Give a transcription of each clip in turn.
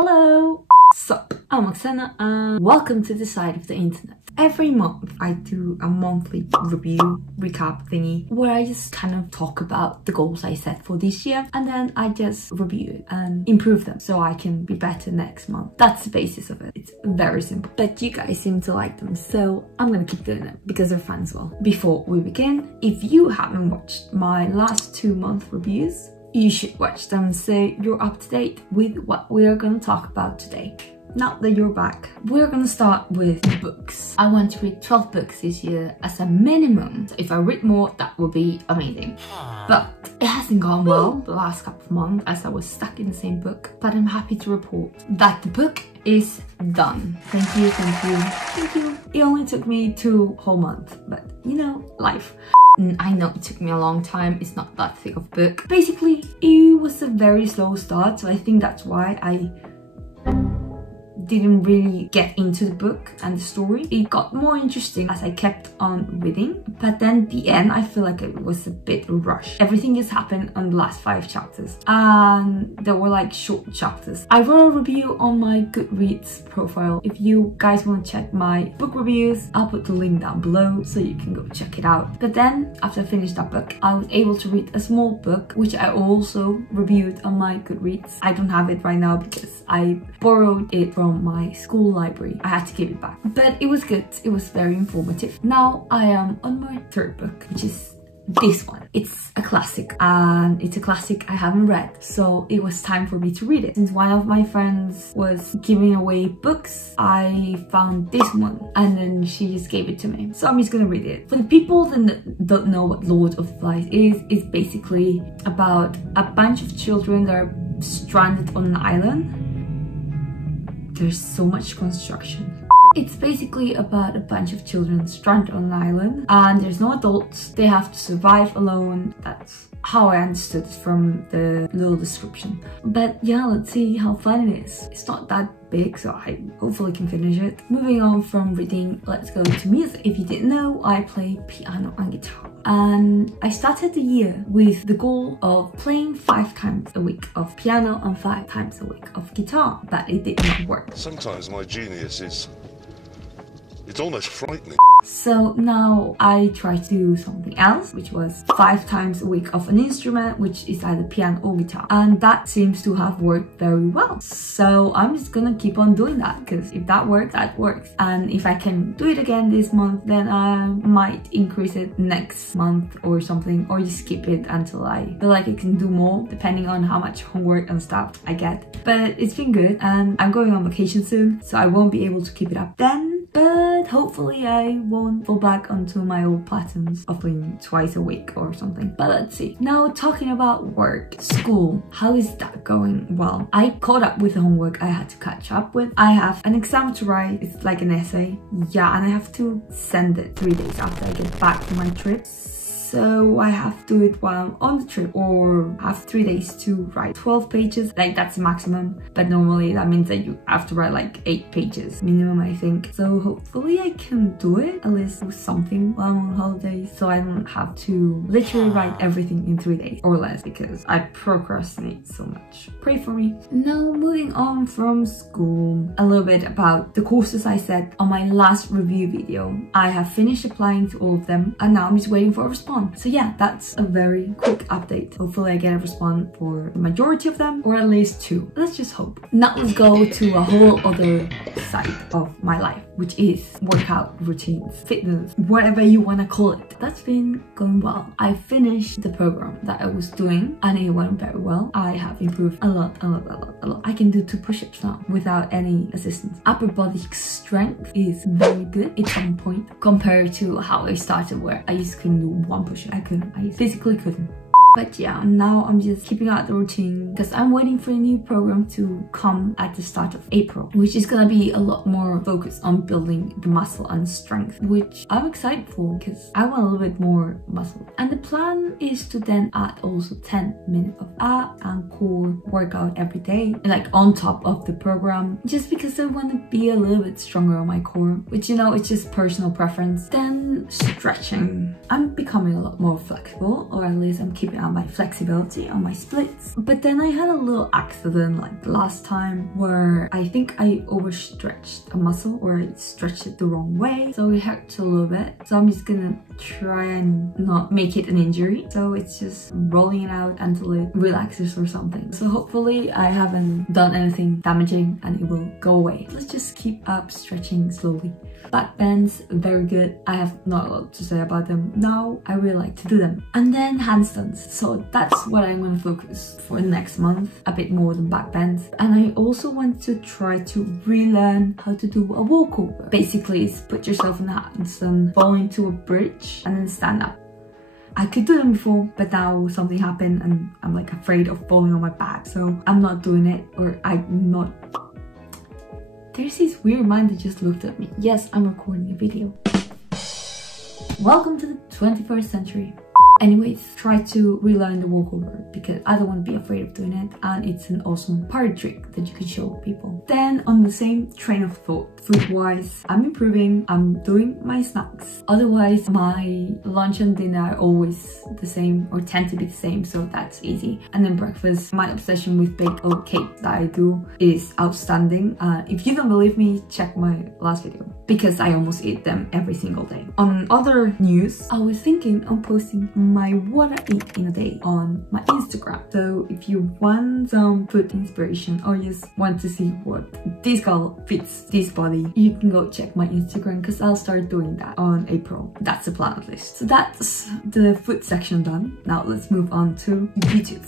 Hello! Sup, I'm Oksana and welcome to the side of the internet. Every month I do a monthly review recap thingy where I just kind of talk about the goals I set for this year and then I just review it and improve them so I can be better next month. That's the basis of it. It's very simple. But you guys seem to like them, so I'm gonna keep doing it because they're fun as well. Before we begin, if you haven't watched my last 2-month reviews, you should watch them so you're up to date with what we are going to talk about today. Now that you're back, we're gonna start with books. I want to read 12 books this year as a minimum. So if I read more, that would be amazing. But it hasn't gone well the last couple of months as I was stuck in the same book. But I'm happy to report that the book is done. Thank you, thank you, thank you. It only took me 2 whole months, but you know, life. I know it took me a long time, it's not that thick of a book. Basically, it was a very slow start, so I think that's why I didn't really get into the book and the story. It got more interesting as I kept on reading, but then the end I feel like it was a bit rushed. Everything just happened on the last 5 chapters and they were like short chapters. I wrote a review on my Goodreads profile. If you guys want to check my book reviews, I'll put the link down below so you can go check it out. But then after I finished that book, I was able to read a small book which I also reviewed on my Goodreads. I don't have it right now because I borrowed it from my school library. I had to give it back, but it was good. It was very informative. Now I am on my 3rd book, which is this one. It's a classic and it's a classic I haven't read, so it was time for me to read it. Since one of my friends was giving away books, I found this one and then she just gave it to me, so I'm just gonna read it. For the people that don't know what Lord of the Flies is, it's basically about a bunch of children that are stranded on an island. There's so much construction. It's basically about a bunch of children stranded on an island and there's no adults. They have to survive alone. That's how I understood it from the little description. But yeah, let's see how fun it is. It's not that big, so I hopefully can finish it. Moving on from reading, let's go to music. If you didn't know, I play piano and guitar. And I started the year with the goal of playing 5 times a week of piano and 5 times a week of guitar, but it did not work. Sometimes my genius is... it's almost frightening. So now I try to do something else, which was 5 times a week of an instrument, which is either piano or guitar. And that seems to have worked very well. So I'm just gonna keep on doing that, because if that works, that works. And if I can do it again this month, then I might increase it next month or something, or just skip it until I feel like I can do more, depending on how much homework and stuff I get. But it's been good and I'm going on vacation soon, so I won't be able to keep it up then. But hopefully I won't fall back onto my old patterns of playing twice a week or something. But let's see. Now talking about work, school, how is that going? Well, I caught up with the homework I had to catch up with. I have an exam to write, it's like an essay. Yeah, and I have to send it 3 days after I get back from my trip. So I have to do it while I'm on the trip, or have 3 days to write 12 pages. Like, that's the maximum, but normally that means that you have to write like 8 pages minimum, I think. So hopefully I can do it, at least do something while I'm on holiday, so I don't have to literally write everything in 3 days or less, because I procrastinate so much. Pray for me. Now moving on from school, a little bit about the courses I said on my last review video. I have finished applying to all of them and now I'm just waiting for a response. So yeah, that's a very quick update. Hopefully I get a response for the majority of them, or at least 2. Let's just hope. Now let's go to a whole other side of my life, which is workout routines, fitness, whatever you want to call it. That's been going well. I finished the program that I was doing and it went very well. I have improved a lot. I can do 2 push-ups now without any assistance. Upper body strength is very good. It's on point compared to how I started, where I just couldn't do 1 push-up. I physically couldn't. But yeah, now I'm just keeping out the routine because I'm waiting for a new program to come at the start of April, which is gonna be a lot more focused on building the muscle and strength, which I'm excited for because I want a little bit more muscle. And the plan is to then add also 10 minutes of ab and core workout every day, like on top of the program, just because I want to be a little bit stronger on my core, which, you know, it's just personal preference. Then stretching. I'm becoming a lot more flexible, or at least I'm keeping out out my flexibility on my splits. But then I had a little accident like the last time where I think I overstretched a muscle or I stretched it the wrong way, so it hurts a little bit. So I'm just gonna try and not make it an injury, so it's just rolling it out until it relaxes or something. So hopefully I haven't done anything damaging and it will go away. Let's just keep up stretching slowly. Back bends, very good. I have not a lot to say about them now. I really like to do them. And then handstands. So that's what I'm going to focus for next month, a bit more than back bends. And I also want to try to relearn how to do a walkover. Basically, it's put yourself in a handstand, fall into a bridge, and then stand up. I could do them before, but now something happened and I'm like afraid of falling on my back. So I'm not doing it, or I'm not. There's this weird mind that just looked at me. Yes, I'm recording a video. Welcome to the 21st century. Anyways, try to relearn the walkover because I don't want to be afraid of doing it, and it's an awesome party trick that you can show people. Then on the same train of thought, food-wise, I'm improving. I'm doing my snacks. Otherwise, my lunch and dinner are always the same or tend to be the same, so that's easy. And then breakfast, my obsession with baked oat cake that I do is outstanding. If you don't believe me, check my last video because I almost eat them every single day. On other news, I was thinking on posting my what I eat in a day on my Instagram. So if you want some food inspiration or just want to see what this girl fits this body, you can go check my Instagram because I'll start doing that on April. That's the plan at least. So that's the food section done. Now let's move on to YouTube.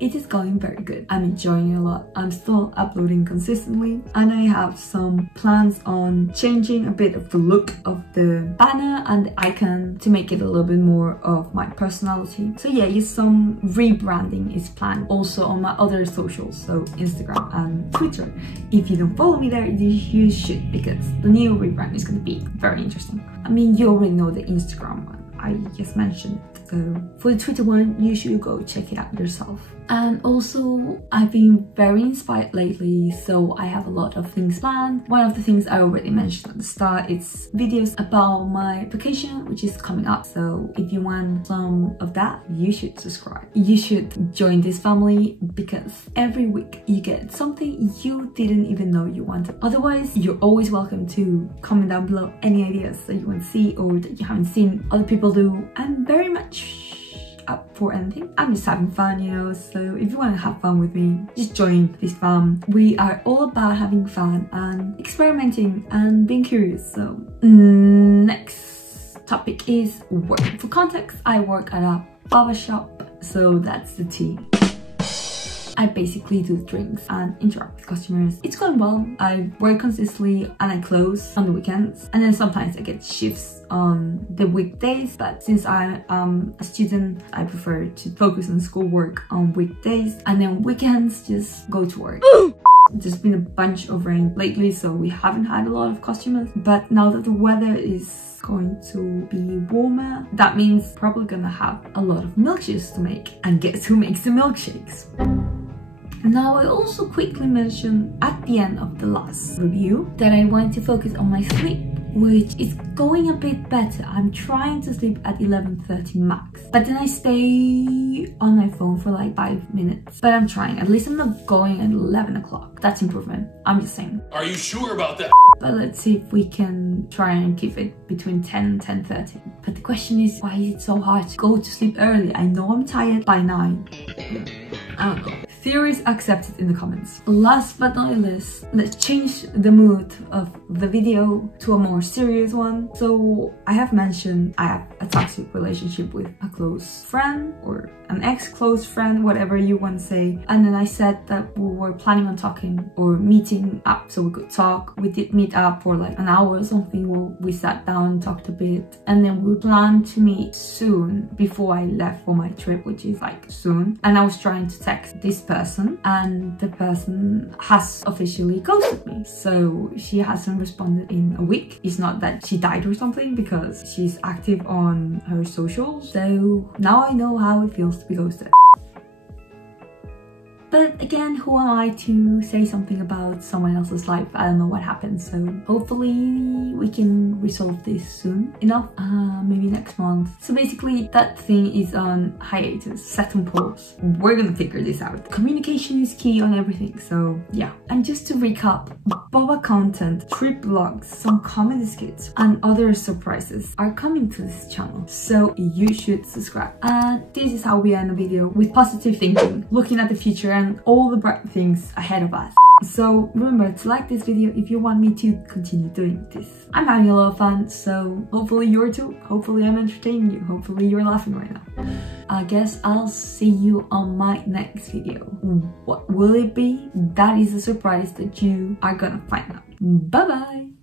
It is going very good. I'm enjoying it a lot. I'm still uploading consistently, and I have some plans on changing a bit of the look of the banner and the icon to make it a little bit more of my personality. So yeah, just some rebranding is planned also on my other socials, so Instagram and Twitter. If you don't follow me there, you should, because the new rebrand is going to be very interesting. I mean, you already know the Instagram one. I just mentioned it. So for the Twitter one, you should go check it out yourself. And also, I've been very inspired lately, so I have a lot of things planned. One of the things I already mentioned at the start, it's videos about my vacation, which is coming up. So if you want some of that, you should subscribe. You should join this family because every week you get something you didn't even know you wanted. Otherwise, you're always welcome to comment down below any ideas that you want to see or that you haven't seen other people do. I'm very much up for anything. I'm just having fun, you know, so if you want to have fun with me, just join this fam. We are all about having fun and experimenting and being curious. So next topic is work. For context, I work at a barber shop, so that's the tea. I basically do drinks and interact with customers. It's going well. I work consistently and I close on the weekends. And then sometimes I get shifts on the weekdays. But since I am a student, I prefer to focus on schoolwork on weekdays. And then weekends, just go to work. There's been a bunch of rain lately, so we haven't had a lot of customers. But now that the weather is going to be warmer, that means probably gonna have a lot of milkshakes to make. And guess who makes the milkshakes? Now, I also quickly mentioned at the end of the last review that I want to focus on my sleep, which is going a bit better. I'm trying to sleep at 11:30 max, but then I stay on my phone for like 5 minutes. But I'm trying. At least I'm not going at 11 o'clock. That's improvement. I'm just saying. Are you sure about that? But let's see if we can try and keep it between 10 and 10:30. But the question is, why is it so hard to go to sleep early? I know I'm tired by 9. I don't know. Theories accepted in the comments. Last but not least, let's change the mood of the video to a more serious one. So I have mentioned I have a toxic relationship with a close friend or an ex-close friend, whatever you want to say. And then I said that we were planning on talking or meeting up so we could talk. We did meet up for like an hour or something. We sat down and talked a bit. And then we planned to meet soon before I left for my trip, which is like soon. And I was trying to text this person and the person has officially ghosted me. So she hasn't responded in a week. It's not that she died or something because she's active on her socials. So now I know how it feels to be ghosted. But again, who am I to say something about someone else's life? I don't know what happened, so hopefully we can resolve this soon enough, maybe next month. So basically that thing is on hiatus, set on pause. We're gonna figure this out. Communication is key on everything, so yeah. And just to recap, boba content, trip vlogs, some comedy skits and other surprises are coming to this channel, so you should subscribe. And this is how we end the video, with positive thinking, looking at the future and all the bright things ahead of us. So remember to like this video if you want me to continue doing this. I'm having a lot of fun, so hopefully you're too. Hopefully I'm entertaining you. Hopefully you're laughing right now. I guess I'll see you on my next video. What will it be? That is a surprise that you are gonna find out. Bye bye!